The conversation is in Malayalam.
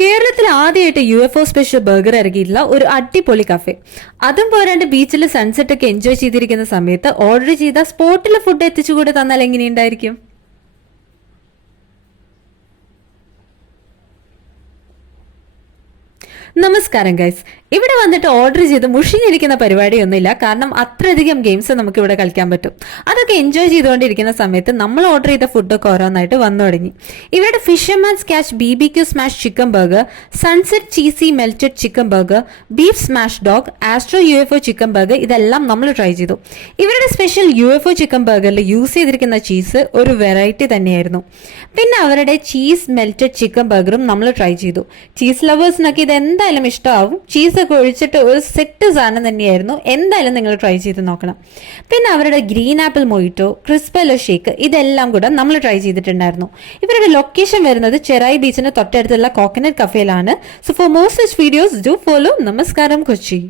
കേരളത്തിൽ ആദ്യമായിട്ട് UFO സ്പെഷ്യൽ ബർഗർ ഇറക്കിയിട്ടുള്ള ഒരു അടിപൊളി കഫേ. അതും പോരാണ്ട് ബീച്ചിൽ സൺസെറ്റ് ഒക്കെ എൻജോയ് ചെയ്തിരിക്കുന്ന സമയത്ത് ഓർഡർ ചെയ്ത സ്പോട്ടിലെ ഫുഡ് എത്തിച്ചുകൂടെ തന്നാൽ എങ്ങനെയുണ്ടായിരിക്കും? നമസ്കാരം ഗൈസ്. ഇവിടെ വന്നിട്ട് ഓർഡർ ചെയ്ത് മുഷിഞ്ഞിരിക്കുന്ന പരിപാടിയൊന്നുമില്ല. കാരണം അത്രയധികം ഗെയിംസ് നമുക്ക് ഇവിടെ കളിക്കാൻ പറ്റും. അതൊക്കെ എൻജോയ് ചെയ്തുകൊണ്ടിരിക്കുന്ന സമയത്ത് നമ്മൾ ഓർഡർ ചെയ്ത ഫുഡൊക്കെ ഓരോന്നായിട്ട് വന്നു തുടങ്ങി. ഇവരുടെ fisherman's catch BBQ smash chicken burger, sunset cheesy melted chicken burger, beef smash dog, astro UFO chicken burger, ഇതെല്ലാം നമ്മൾ ട്രൈ ചെയ്തു. ഇവരുടെ സ്പെഷ്യൽ UFO ചിക്കൻ ബർഗറിൽ യൂസ് ചെയ്തിരിക്കുന്ന ചീസ് ഒരു വെറൈറ്റി തന്നെയായിരുന്നു. പിന്നെ അവരുടെ ചീസ് മെൽറ്റഡ് ചിക്കൻ ബർഗറും നമ്മൾ ട്രൈ ചെയ്തു. ചീസ് ലവേഴ്സിനൊക്കെ ഇത് എന്തായാലും ഇഷ്ടമാവും. ചീസ് ഒക്കെ ഒഴിച്ചിട്ട് ഒരു സെറ്റ് സാധനം തന്നെയായിരുന്നു. എന്തായാലും നിങ്ങൾ ട്രൈ ചെയ്ത് നോക്കണം. പിന്നെ അവരുടെ ഗ്രീൻ ആപ്പിൾ മൊയ്റ്റോ, ക്രിസ്പെല്ലോ ഷേക്ക്, ഇതെല്ലാം കൂടെ നമ്മൾ ട്രൈ ചെയ്തിട്ടുണ്ടായിരുന്നു. ഇവരുടെ ലൊക്കേഷൻ വരുന്നത് ചെറായി ബീച്ചിന് തൊട്ടടുത്തുള്ള കോക്കനട്ട് കഫേയിലാണ്. So for more such videos do follow നമസ്കാരം കൊച്ചി.